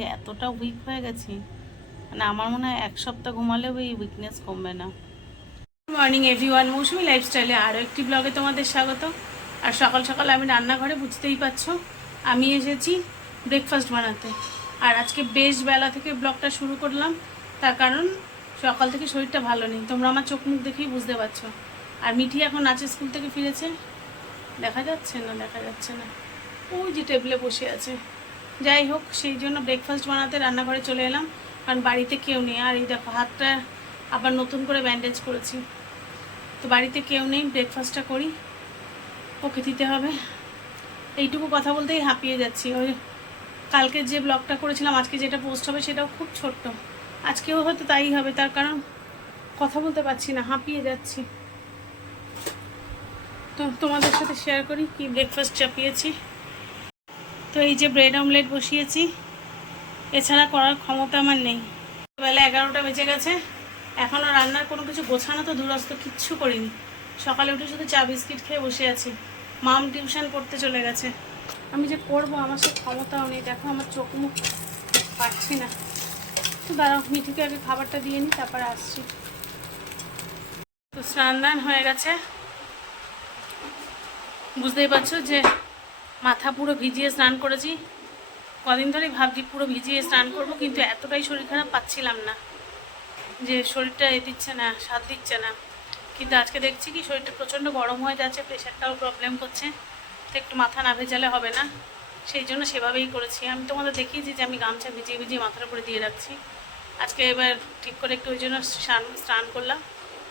যে এতটা উইক হয়ে গেছি। মানে আমার মনে হয় এক সপ্তাহ ঘুমালেও এই উইকনেস কমবে না। মর্নিং এভরিওয়ান মৌসুমি লাইফস্টাইলে আরও একটি ব্লগে তোমাদের স্বাগত। আর সকাল সকাল আমি রান্নাঘরে বুঝতেই পারছ, আমি এসেছি ব্রেকফাস্ট বানাতে। আর আজকে বেশ বেলা থেকে ব্লগটা শুরু করলাম। তার কারণ সকাল থেকে শরীরটা ভালো নেই। তোমরা আমার চোখ মুখ দেখেই বুঝতে পারছ। আর মিঠি এখন নাচের স্কুল থেকে ফিরেছে। দেখা যাচ্ছে না, দেখা যাচ্ছে না। ওই যে টেবিলে বসে আছে। যাই হোক, সেই জন্য ব্রেকফাস্ট বানাতে রান্নাঘরে চলে এলাম। কারণ বাড়িতে কেউ নেই। আর এই দেখো, হাতটা আবার নতুন করে ব্যান্ডেজ করেছি। তো বাড়িতে কেউ নেই ব্রেকফাস্টটা করি। ওকে দিতে হবে। এইটুকু কথা বলতেই হাঁপিয়ে যাচ্ছি। ওই কালকে যে ব্লগটা করেছিলাম, আজকে যেটা পোস্ট হবে সেটাও খুব ছোট্ট। আজকেও হয়তো তাই হবে, তার কারণ কথা বলতে পারছি না, হাঁপিয়ে যাচ্ছি। তো তোমাদের সাথে শেয়ার করি কি ব্রেকফাস্ট চাপিয়েছি। তো এই যে ব্রেড অমলেট বসিয়েছি, এছাড়া করার ক্ষমতা আমার নেই। বেলা এগারোটা বেজে গেছে এখনও রান্নার কোনো কিছু গোছানো তো দূরস্থ কিচ্ছু করিনি। সকালে উঠে শুধু চা, বিস্কিট খেয়ে বসে আছি। মাম টিউশন পড়তে চলে গেছে। আমি যে করব, আমার সে ক্ষমতাও নেই। দেখো আমার চোখ মুখ পাচ্ছি না। তো দাঁড়াও, মিঠিকে আগে খাবারটা দিয়ে নিই তারপরে আসছি। তো স্নান দান হয়ে গেছে। বুঝতেই পারছ যে মাথা পুরো ভিজিয়ে স্নান করেছি। কদিন ধরেই ভাবছি পুরো ভিজিয়ে স্নান করব, কিন্তু এতটাই শরীর খারাপ পাচ্ছিলাম না যে শরীরটা এ দিচ্ছে না, স্বাদ দিচ্ছে না। কিন্তু আজকে দেখছি কি শরীরটা প্রচণ্ড গরম হয়ে যাচ্ছে প্রেশারটাও প্রবলেম করছে। তো একটু মাথা না ভেজালে হবে না। সেই জন্য সেভাবেই করেছি। আমি তোমাদের দেখিয়েছি যে আমি গামছা ভিজিয়ে ভিজিয়ে মাথার উপরে দিয়ে রাখছি। আজকে এবার ঠিক করে একটু ওই জন্য স্নান স্নান করলাম।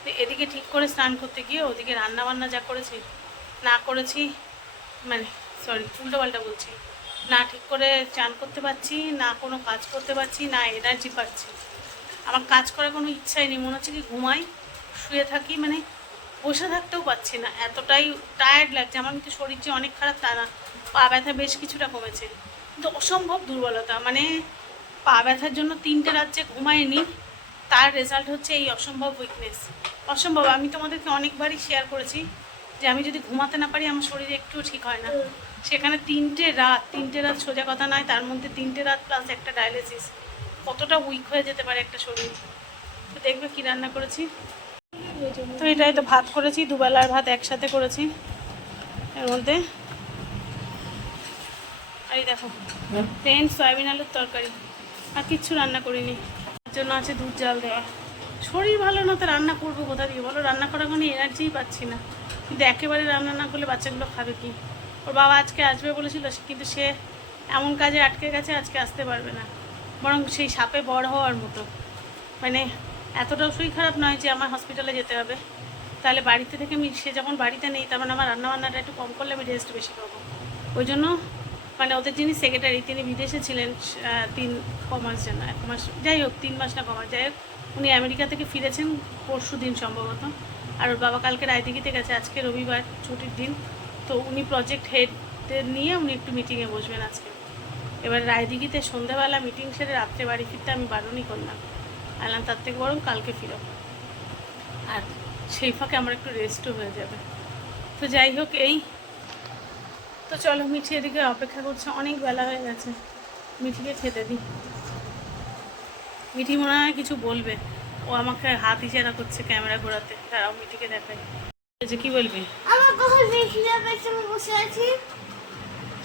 তো এদিকে ঠিক করে স্নান করতে গিয়ে ওদিকে রান্না বান্না যা করেছি, না করেছি মানে সরি উল্টো পাল্টা বলছি। না ঠিক করে চান করতে পারছি, না কোনো কাজ করতে পারছি, না এনার্জি পাচ্ছি। আমার কাজ করার কোনো ইচ্ছাই নেই, মনে হচ্ছে কি ঘুমাই, শুয়ে থাকি মানে বসে থাকতেও পাচ্ছি না। এতটাই টায়ার্ড লাগছে। আমার কিন্তু শরীর যে অনেক খারাপ তা না। পা ব্যথা বেশ কিছুটা কমেছে। কিন্তু অসম্ভব দুর্বলতা। মানে পা ব্যথার জন্য তিনটে রাত যে ঘুমায়নি তার রেজাল্ট হচ্ছে এই অসম্ভব উইকনেস অসম্ভব। আমি তোমাদেরকে অনেকবারই শেয়ার করেছি যে আমি যদি ঘুমাতে না পারি, আমার শরীরে একটুও ঠিক হয় না। সেখানে তিনটে রাত তিনটে রাত সোজা কথা নয় তার মধ্যে তিনটে রাত প্লাস একটা ডায়ালিসিস কতটা উইক হয়ে যেতে পারে একটা শরীর? তো দেখবে কী রান্না করেছি? তো এটাই তো ভাত করেছি দুবেলার ভাত একসাথে করেছি। এর মধ্যে আর এই দেখো প্লেন সয়াবিন আলুর তরকারি। আর কিচ্ছু রান্না করিনি। তার জন্য আছে দুধ জাল দেওয়া। শরীর ভালো না তো রান্না করব কোথা দিয়ে? বলো রান্না করার কোনো এনার্জিই পাচ্ছি না। কিন্তু একেবারে রান্না না করলে বাচ্চাগুলো খাবে কি? ওর বাবা আজকে আসবে বলেছিল, কিন্তু সে এমন কাজে আটকে গেছে, আজকে আসতে পারবে না। বরং সেই সাপে বড় হওয়ার মতো। মানে এতটাও শরীর খারাপ নয় যে আমার হসপিটালে যেতে হবে। তাহলে বাড়িতে থেকে আমি, সে যখন বাড়িতে নেই, তার মানে আমার রান্নাবান্নাটা একটু কম করলে আমি রেস্ট বেশি পাবো। ওই জন্য মানে ওদের যিনি সেক্রেটারি তিনি বিদেশে ছিলেন তিন কমাস যেন, এক মাস, যাই হোক, তিন মাস না কমাস যাই হোক, উনি আমেরিকা থেকে ফিরেছেন পরশু দিন সম্ভবত। আর ওর বাবা কালকে রায়দিঘিতে গেছে, আজকে রবিবার, ছুটির দিন। তো উনি প্রজেক্ট হেডদের নিয়ে উনি একটু মিটিংয়ে বসবেন আজকে। এবার রায়দিঘিতে সন্ধ্যাবেলা মিটিং সেরে রাত্রে বাড়ি ফিরতে আমি বারণই করলাম। আলাম তার থেকে বরং কালকে ফিরো আর সেই ফাঁকে আমার একটু রেস্টও হয়ে যাবে। তো যাই হোক, এই। তো চলো, মিঠি এদিকে অপেক্ষা করছে। অনেক বেলা হয়ে গেছে। মিঠিকে খেতে দিই। মিঠি মনে হয় কিছু বলবে। ও আমাকে হাত ইশারা করছে ক্যামেরা ঘোরাতে। তারাও মিঠিকে দেখাই। যে কি বলবি? আমার কখন মেঘলা পেয়েছে আমি বসে আছি।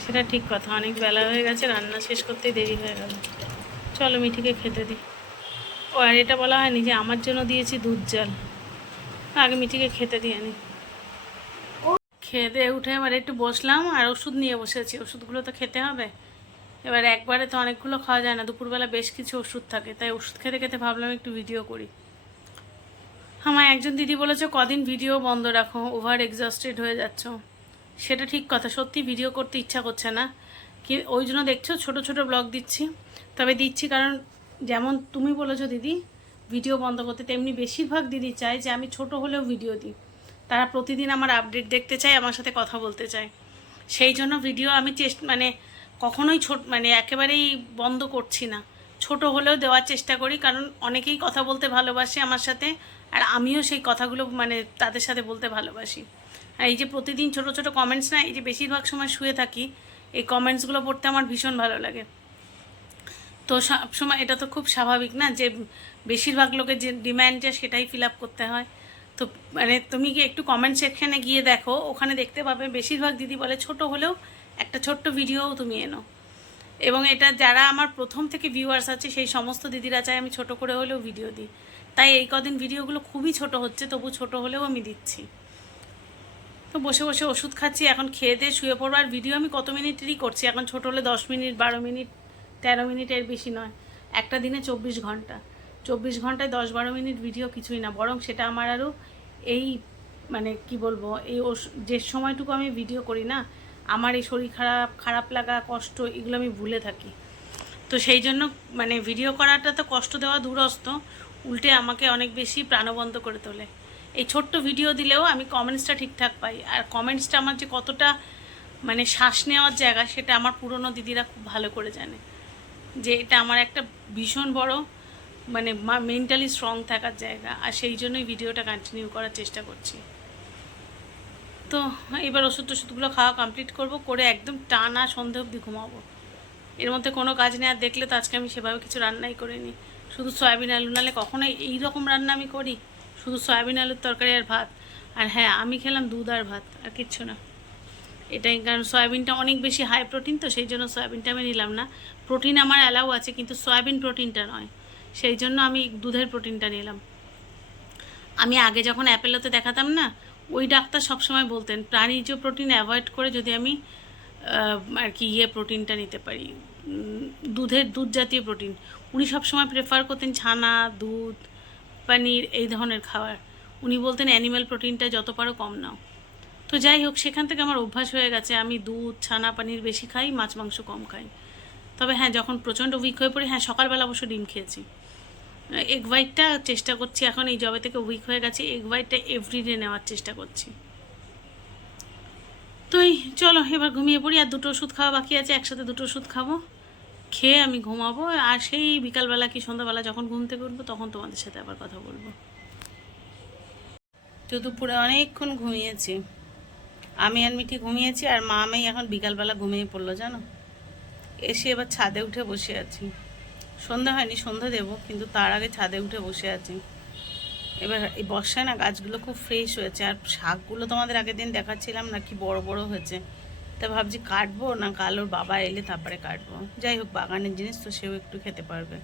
সেটা ঠিক কথা অনেক বেলা হয়ে গেছে রান্না শেষ করতেই দেরি হয়ে গেল। চলো মিঠিকে খেতে দিই। ও আর এটা বলা হয়নি যে আমার জন্য দিয়েছি দুধ জল। আগে মিঠিকে খেতে দিয়ে নি। খেয়ে দিয়ে উঠে এবার একটু বসলাম আর ওষুধ নিয়ে বসেছি ওষুধগুলো তো খেতে হবে। এবার একবারে তো অনেকগুলো খাওয়া যায় না দুপুরবেলা বেশ কিছু ওষুধ থাকে তাই ওষুধ খেতে খেতে ভাবলাম একটু ভিডিও করি। আমার একজন দিদি বলেছে, কদিন ভিডিও বন্ধ রাখো ওভার এক্সস্টেড হয়ে যাচ্ছ। সেটা ঠিক কথা, সত্যি ভিডিও করতে ইচ্ছা করছে না। কি, ওই জন্য দেখছ, ছোট ছোট ব্লগ দিচ্ছি। তবে দিচ্ছি কারণ যেমন তুমি বলেছ দিদি ভিডিও বন্ধ করতে, তেমনি বেশিরভাগ দিদি চায় যে আমি ছোট হলেও ভিডিও দিই। তারা প্রতিদিন আমার আপডেট দেখতে চায়, আমার সাথে কথা বলতে চায়। সেই জন্য ভিডিও আমি চেষ্টা মানে কখনোই ছোট মানে একেবারেই বন্ধ করছি না। ছোট হলেও দেওয়ার চেষ্টা করি, কারণ অনেকেই কথা বলতে ভালোবাসে আমার সাথে। আর আমিও সেই কথাগুলো মানে তাদের সাথে বলতে ভালোবাসি। আর এই যে প্রতিদিন ছোট ছোট কমেন্টস না, এই যে বেশিরভাগ সময় শুয়ে থাকি, এই কমেন্টসগুলো পড়তে আমার ভীষণ ভালো লাগে। তো সবসময় এটা তো খুব স্বাভাবিক না যে বেশিরভাগ লোকের যে ডিম্যান্ড যে সেটাই ফিল আপ করতে হয়। তো মানে তুমি কি একটু কমেন্ট সেকশনে গিয়ে দেখো, ওখানে দেখতে পাবে বেশিরভাগ দিদি বলে ছোট হলেও একটা ছোট্ট ভিডিওও তুমি এনো। এবং এটা যারা আমার প্রথম থেকে ভিউয়ার্স আছে, সেই সমস্ত দিদিরা চায় আমি ছোট করে হলেও ভিডিও দিই। তাই এই কদিন ভিডিওগুলো খুবই ছোট হচ্ছে, তবু ছোট হলেও আমি দিচ্ছি। তো বসে বসে ওষুধ খাচ্ছি, এখন খেয়ে দিয়ে শুয়ে পড়বার ভিডিও আমি কত মিনিটেরই করছি? এখন ছোট হলে দশ মিনিট, বারো মিনিট, তেরো মিনিটের বেশি নয়। একটা দিনে চব্বিশ ঘণ্টা। চব্বিশ ঘন্টায় দশ বারো মিনিট ভিডিও কিছুই না, বরং সেটা আমার আরও এই মানে কি বলব, এই যে সময়টুকু আমি ভিডিও করি না, আমার এই শরীর খারাপ খারাপ লাগা, কষ্ট, এগুলো আমি ভুলে থাকি। তো সেই জন্য মানে ভিডিও করাটা তো কষ্ট দেওয়া দূরস্থ উল্টে আমাকে অনেক বেশি প্রাণবন্ত করে তোলে। এই ছোট্ট ভিডিও দিলেও আমি কমেন্টসটা ঠিকঠাক পাই। আর কমেন্টসটা আমার যে কতটা মানে শ্বাস নেওয়ার জায়গা, সেটা আমার পুরনো দিদিরা খুব ভালো করে জানে। যে এটা আমার একটা ভীষণ বড় মানে মেন্টালি স্ট্রং থাকার জায়গা। আর সেই জন্যই ভিডিওটা কন্টিনিউ করার চেষ্টা করছি। তো এবার ওষুধ টষুধগুলো খাওয়া কমপ্লিট করব, করে একদম টানা সন্ধে অবধি ঘুমাবো। এর মধ্যে কোনো কাজ নেই, আর দেখলে তো আজকে আমি সেভাবে কিছু রান্নাই করিনি। শুধু সয়াবিন আলু নালে কখনোই এই রকম রান্না আমি করি, শুধু সয়াবিন আলুর তরকারি আর ভাত। আর হ্যাঁ আমি খেলাম দুধ আর ভাত, আর কিচ্ছু না। এটাই কারণ সয়াবিনটা অনেক বেশি হাই প্রোটিন তো, সেই জন্য সয়াবিনটা আমি নিলাম না। প্রোটিন আমার অ্যালাউ আছে, কিন্তু সয়াবিন প্রোটিনটা নয়। সেই জন্য আমি দুধের প্রোটিনটা নিলাম। আমি আগে যখন অ্যাপেলোতে দেখাতাম না, ওই ডাক্তার সবসময় বলতেন, প্রাণীজ প্রোটিন অ্যাভয়েড করে যদি আমি আর কি ইয়ে প্রোটিনটা নিতে পারি। দুধের দুধ জাতীয় প্রোটিন উনি সবসময় প্রেফার করতেন ছানা, দুধ, পনির এই ধরনের খাবার। উনি বলতেন অ্যানিম্যাল প্রোটিনটা যত পারো কম নাও। তো যাই হোক, সেখান থেকে আমার অভ্যাস হয়ে গেছে। আমি দুধ, ছানা, পানির বেশি খাই, মাছ, মাংস কম খাই। তবে হ্যাঁ যখন প্রচণ্ড উইক হয়ে পড়ি হ্যাঁ সকালবেলা অবশ্য ডিম খেয়েছি। এগ হোয়াইটটা চেষ্টা করছি, এখন এই জবে থেকে উইক হয়ে গেছে এগ হোয়াইটটা এভরিডে নেওয়ার চেষ্টা করছি। তো এই, চলো, এবার ঘুমিয়ে পড়ি, আর দুটো ওষুধ খাওয়া বাকি আছে, একসাথে দুটো ওষুধ খাব। খেয়ে আমি ঘুমাবো আর সেই বিকালবেলা কি সন্ধ্যাবেলা যখন ঘুম থেকে উঠবো তখন তোমাদের সাথে আবার কথা বলব। তো দুপুরে অনেকক্ষণ ঘুমিয়েছি। আমি আর মিঠি ঘুমিয়েছি আর মা আমি এখন বিকালবেলা ঘুমিয়ে পড়ল, জানো? এসে এবার ছাদে উঠে বসে আছি। সন্ধ্যা হয়নি, সন্ধ্যা দেবো, কিন্তু তার আগে ছাদে উঠে বসে আছি। এবার এই বর্ষায় না গাছগুলো খুব ফ্রেশ হয়েছে। আর শাকগুলো তোমাদের আগের দিন দেখাচ্ছিলাম না, কি বড় বড় হয়েছে। তা ভাবছি কাটবো না কালোর বাবা এলে তারপরে কাটবো। যাই হোক, বাগানের জিনিস তো সেও একটু খেতে পারবে।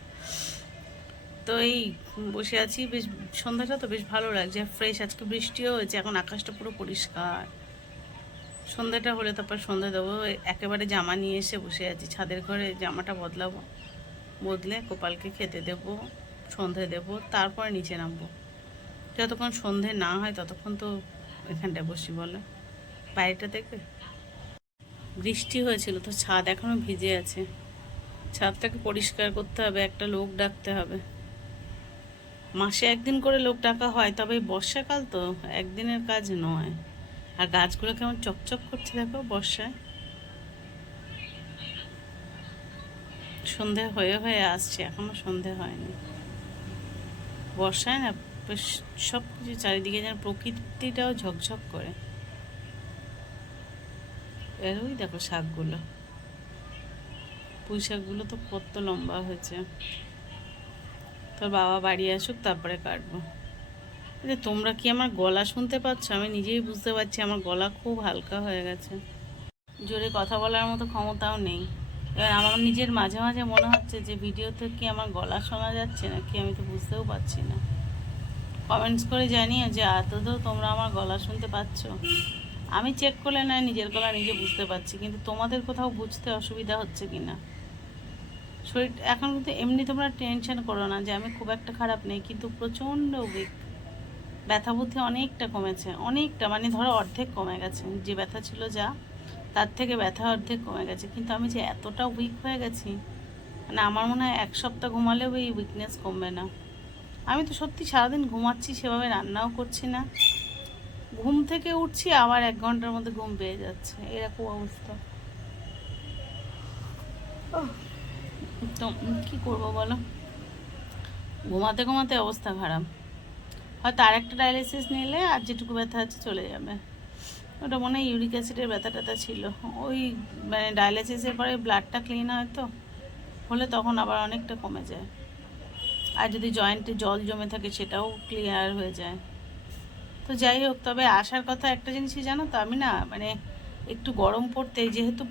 তো এই বসে আছি, বেশ সন্ধ্যাটা তো বেশ ভালো লাগছে। ফ্রেশ আজকে বৃষ্টিও হয়েছে, এখন আকাশটা পুরো পরিষ্কার। সন্ধ্যাটা হলে তারপর সন্ধ্যা দেবো, একেবারে জামা নিয়ে এসে বসে আছি। ছাদের ঘরে জামাটা বদলাবো, বদলে গোপালকে খেতে দেবো, সন্ধে দেবো, তারপর নিচে নামবো। যতক্ষণ সন্ধে না হয়, ততক্ষণ তো এখানটায় বসি, বলে। বাইরেটা দেখবে? বৃষ্টি হয়েছিল, তো ছাদ এখনও ভিজে আছে। ছাদটাকে পরিষ্কার করতে হবে, একটা লোক ডাকতে হবে। মাসে একদিন করে লোক ডাকা হয়, তবে বর্ষাকাল তো একদিনের কাজ নয়। আর গাছগুলো কেমন চকচক করছে দেখো বর্ষায়। সন্ধে হয়ে হয়ে আসছে, এখনও সন্ধে হয়নি। বর্ষায় না সব কিছু চারিদিকে যেন প্রকৃতিটাও ঝকঝক করে। এর ওই দেখো শাকগুলো। পুঁই শাকগুলো তো কত লম্বা হয়েছে। তোর বাবা বাড়ি আসুক, তারপরে কাটবো। আরে তোমরা কি আমার গলা শুনতে পাচ্ছ? আমি নিজেই বুঝতে পারছি, আমার গলা খুব হালকা হয়ে গেছে। জোরে কথা বলার মতো ক্ষমতাও নেই। এবার আমার নিজের মাঝে মাঝে মনে হচ্ছে যে ভিডিওতে কি আমার গলা শোনা যাচ্ছে না কি আমি তো বুঝতেও পারছি না। কমেন্টস করে জানিও যে আদৌ তোমরা আমার গলা শুনতে পাচ্ছ। আমি চেক করলে না নিজের গলা নিজে বুঝতে পারছি, কিন্তু তোমাদের কোথাও বুঝতে অসুবিধা হচ্ছে কি না শরীর, এখন কিন্তু এমনি তোমরা টেনশন করো না যে আমি খুব একটা খারাপ নেই, কিন্তু প্রচণ্ড উইক ব্যথা বুদ্ধি অনেকটা কমেছে, অনেকটা মানে ধরো অর্ধেক কমে গেছে। যে ব্যথা ছিল যা, তার থেকে ব্যথা অর্ধেক কমে গেছে। কিন্তু আমি যে এতটা উইক হয়ে গেছি মানে আমার মনে হয় এক সপ্তাহ ঘুমালেও এই উইকনেস কমবে না। আমি তো সত্যি সারাদিন ঘুমাচ্ছি, সেভাবে রান্নাও করছি না। ঘুম থেকে উঠছি আবার এক ঘণ্টার মধ্যে ঘুম পেয়ে যাচ্ছে। এরকম অবস্থা। তো কি করব বলো? ঘুমাতে ঘুমাতে অবস্থা খারাপ। হয়তো আর একটা ডায়ালিসিস নিলে আর যেটুকু ব্যথা আছে চলে যাবে। ওটা মনে হয় ইউরিক অ্যাসিডের ব্যথা ট্যাথা ছিল। ওই মানে ডায়ালিসিসের পরে ব্লাডটা ক্লিন হয় তো, হলে তখন আবার অনেকটা কমে যায়। আর যদি জয়েন্টে জল জমে থাকে সেটাও ক্লিয়ার হয়ে যায়। তো যাই হোক, তবে আসার কথা একটা জিনিসই জানো তো, আমি না মানে একটু গরম পড়তে, যেহেতু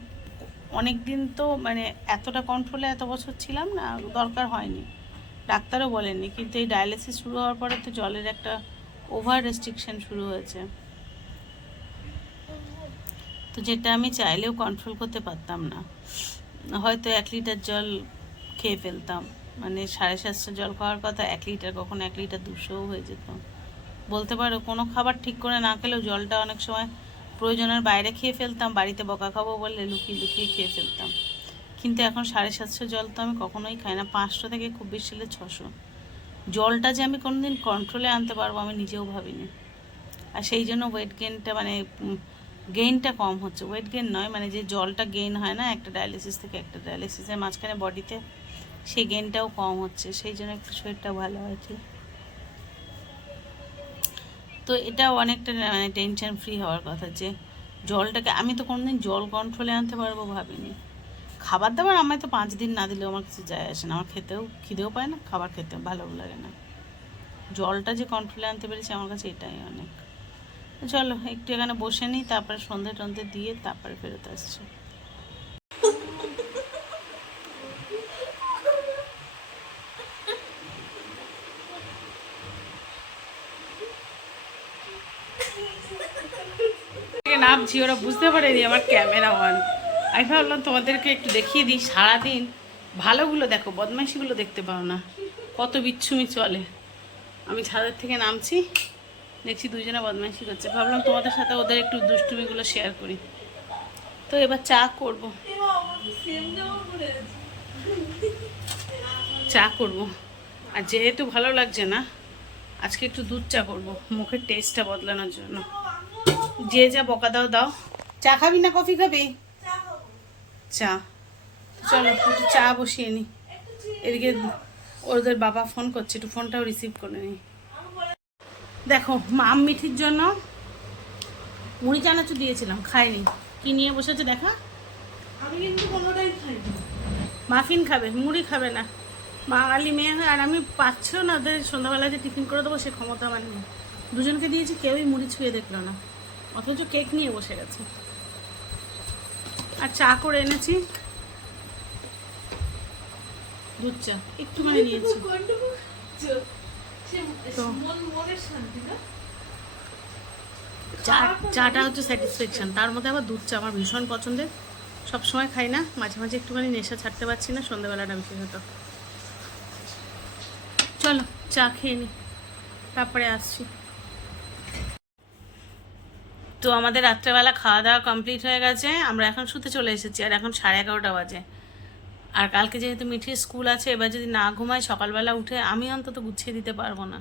অনেক দিন তো মানে এতটা কন্ট্রোলে এত বছর ছিলাম না, দরকার হয়নি। ডাক্তারও বলেননি, কিন্তু এই ডায়ালিসিস শুরু হওয়ার পরে তো জলের একটা ওভার রেস্ট্রিকশন শুরু হয়েছে। তো যেটা আমি চাইলেও কন্ট্রোল করতে পারতাম না। হয়তো এক লিটার জল খেয়ে ফেলতাম মানে সাড়ে সাতশো জল খাওয়ার কথা, এক লিটার, কখনো এক লিটার দুশোও হয়ে যেত। বলতে পারো, কোনো খাবার ঠিক করে না খেলেও জলটা অনেক সময় প্রয়োজনের বাইরে খেয়ে ফেলতাম, বাড়িতে বকা খাব বললে লুকিয়ে লুকিয়ে খেয়ে ফেলতাম। কিন্তু এখন সাড়ে সাতশো জল তো আমি কখনোই খাই না, পাঁচশো থেকে খুব বেশি হলে ছশো। জলটা যে আমি কোনোদিন কন্ট্রোলে আনতে পারব আমি নিজেও ভাবিনি। আর সেই জন্য ওয়েট গেইনটা মানে গেইনটা কম হচ্ছে। ওয়েট গেইন নয় মানে যে জলটা গেইন হয় না, একটা ডায়ালিসিস থেকে একটা ডায়ালিসিসের মাঝখানে বডিতে সেই গেইনটাও কম হচ্ছে। সেই জন্য একটু শরীরটা ভালো আছে তো এটাও অনেকটা মানে টেনশন ফ্রি হওয়ার কথা যে জলটাকে, আমি তো কোনোদিন জল কন্ট্রোলে আনতে পারব ভাবিনি। খাবার দাবার আমায় তো পাঁচ দিন না দিলেও আমার কিছু যায় আসে না। আমার খেতেও খিদেও পায় না, খাবার খেতেও ভালো লাগে না। জলটা যে কন্ট্রোলে আনতে পেরেছি আমার কাছে এটাই অনেক। চলো, একটু এখানে বসে নিই, তারপরে সন্ধে টন্ধে দিয়ে তারপরে ফেরত আসছি। নামছি ওরা বুঝতে পারেনি আমার ক্যামেরা অন আমি ভাবলাম তোমাদেরকে একটু দেখিয়ে দিই, সারাদিন ভালোগুলো দেখো, বদমাইশিগুলো দেখতে পাও না। কত বিচ্ছুমি চলে। আমি ছাদের থেকে নামছি, দেখছি দুজনে বদমাইশি করছে। ভাবলাম তোমাদের সাথে ওদের একটু দুষ্টুমিগুলো শেয়ার করি। তো এবার চা করব। চা করব। আর যেহেতু ভালো লাগছে না, আজকে একটু দুধ চা করব, মুখের টেস্টটা বদলানোর জন্য। যে যা বকা দাও দাও। চা খাবি না কফি খাবি? চা। চলো একটু চা বসিয়ে নি। এদিকে ওদের বাবা ফোন করছে একটু ফোনটাও রিসিভ করে নি। দেখো মাম মিঠির জন্য মুড়ি চানাচু দিয়েছিলাম খাইনি কি নিয়ে বসেছে দেখা? আমি কিন্তু কোনোটাই খাই মাফিন খাবে মুড়ি খাবে না। বাঙালি মেয়ে হয় আর আমি পাচ্ছিও না ওদের সন্ধ্যাবেলা যে টিফিন করে দেবো সে ক্ষমতা আমার নেই। দুজনকে দিয়েছি কেউই মুড়ি ছুঁয়ে দেখল না। অথচ কেক নিয়ে বসে গেছে। আর চা করে এনেছি। দুধ চা একটুখানি নিয়েছি। চাটা হচ্ছে স্যাটিসফ্যাকশন তার মধ্যে আবার দুধ চা আমার ভীষণ পছন্দের। সব সময় খাই না মাঝে মাঝে একটুখানি নেশা ছাড়তে পারছি না সন্ধ্যাবেলাটা বিশেষত চলো চা খেয়ে নি। তারপরে আসছি। তো আমাদের রাত্রেবেলা খাওয়া দাওয়া কমপ্লিট হয়ে গেছে। আমরা এখন শুতে চলে এসেছি, আর এখন সাড়ে এগারোটা বাজে। আর কালকে যেহেতু মিঠির স্কুল আছে, এবার যদি না ঘুমাই সকালবেলা উঠে আমি অন্তত গুছিয়ে দিতে পারব না।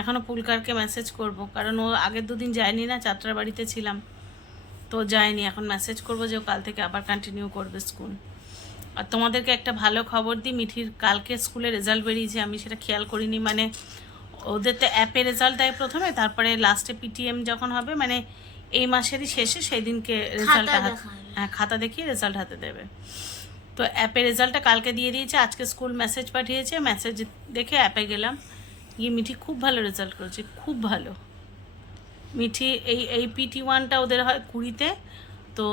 এখনও পুলকারকে মেসেজ করব, কারণ ও আগের দুদিন যায়নি না চারটার বাড়িতে ছিলাম। তো যায়নি, এখন মেসেজ করব যে ও কাল থেকে আবার কন্টিনিউ করবে স্কুল। আর তোমাদেরকে একটা ভালো খবর দিই, মিঠির কালকে স্কুলে রেজাল্ট বেরিয়েছে, আমি সেটা খেয়াল করিনি মানে ওদের তো অ্যাপে রেজাল্ট দেয় প্রথমে, তারপরে লাস্টে পিটিএম যখন হবে মানে এই মাসেরই শেষে সেই দিনকে রেজাল্টটা হ্যাঁ খাতা দেখিয়ে রেজাল্ট হাতে দেবে। তো অ্যাপে রেজাল্টটা কালকে দিয়ে দিয়েছে আজকে স্কুল মেসেজ পাঠিয়েছে মেসেজ দেখে অ্যাপে গেলাম। গিয়ে মিঠি খুব ভালো রেজাল্ট করেছে খুব ভালো। মিঠি এই এই পিটি ওয়ানটা ওদের হয় কুড়িতে তো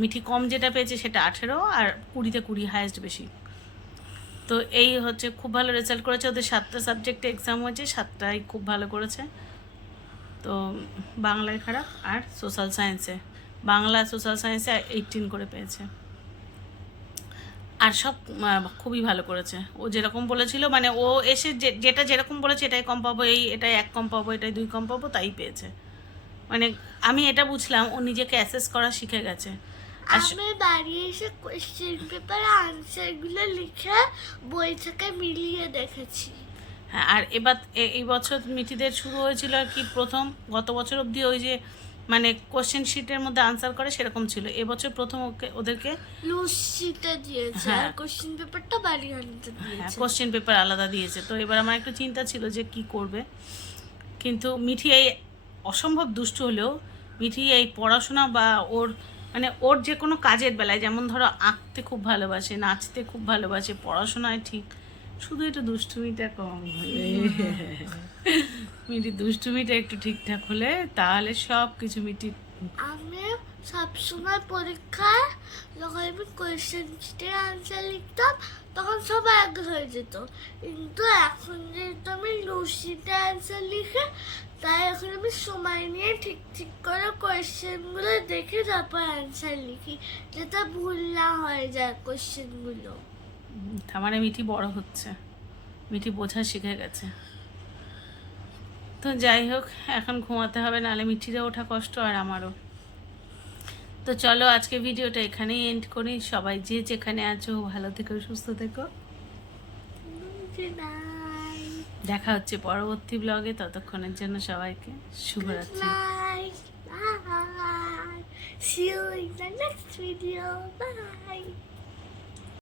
মিঠি কম যেটা পেয়েছে সেটা আঠেরো আর কুড়িতে কুড়ি হায়েস্ট বেশি। তো এই হচ্ছে খুব ভালো রেজাল্ট করেছে ওদের সাতটা সাবজেক্টে এক্সাম হয়েছে সাতটাই খুব ভালো করেছে। তো বাংলায় খারাপ আর সোশ্যাল সায়েন্সে বাংলা সোশ্যাল সায়েন্সে এইটিন করে পেয়েছে। আর সব খুবই ভালো করেছে। ও যেরকম বলেছিল মানে ও এসে যেটা যেরকম বলেছে, এটাই কম পাবো, এই, এটাই এক কম পাবো, এটাই দুই কম পাবো, তাই পেয়েছে। মানে আমি এটা বুঝলাম, ও নিজেকে অ্যাসেস করা শিখে গেছে। আমি বাড়ি এসে কোয়েশ্চেন পেপারে আনসারগুলো লিখে বই থেকে মিলিয়ে দেখেছি। হ্যাঁ আর এবার এই বছর মিটিদের শুরু হয়েছিল আর কি প্রথম গত বছর অবধি ওই যে মানে কোশ্চেন শিটের মধ্যে আনসার করে সেরকম ছিল। এবছর প্রথম ওকে ওদেরকে লুসিটা দিয়েছে হ্যাঁ। আর কোশ্চেন পেপারটা বাড়ি হ্যাঁ দিয়েছে। কোশ্চেন পেপার আলাদা দিয়েছে। তো এবার আমার একটু চিন্তা ছিল যে কি করবে। কিন্তু মিঠি এই অসম্ভব দুষ্টু হলেও মিঠি এই পড়াশোনা বা ওর মানে ওর যে কোনো কাজের বেলায় যেমন ধরো আঁকতে খুব ভালোবাসে নাচতে খুব ভালোবাসে পড়াশোনায় ঠিক শুধু একটু দুষ্টুমিটা কম হলে মিটি দুষ্টুমিটা একটু ঠিকঠাক হলে তাহলে সব কিছু মিটি আমি সবসময় পরীক্ষায় যখন আমি কোয়েশ্চেন শিটের আনসার লিখতাম তখন সব এক হয়ে যেত। কিন্তু এখন যেহেতু আমি লুসিতে আনসার লিখে তাই এখন আমি সময় নিয়ে ঠিক ঠিক করে কোয়েশ্চেনগুলো দেখে তারপর আনসার লিখি। যাতে ভুল না হয়ে যায় কোয়েশ্চেনগুলো তার মানে মিঠি বড় হচ্ছে। মিঠি বোঝা শিখে গেছে। তো যাই হোক, এখন ঘুমাতে হবে, নাহলে মিঠিরও ওঠা কষ্ট আর আমারও। তো চলো, আজকে ভিডিওটা এখানেই এন্ড করি। সবাই যে যেখানে আছো, ভালো থেকো, সুস্থ থেকো। দেখা হচ্ছে পরবর্তী ব্লগে ততক্ষণের জন্য সবাইকে শুভরাত্রি. See you in the next video. Bye.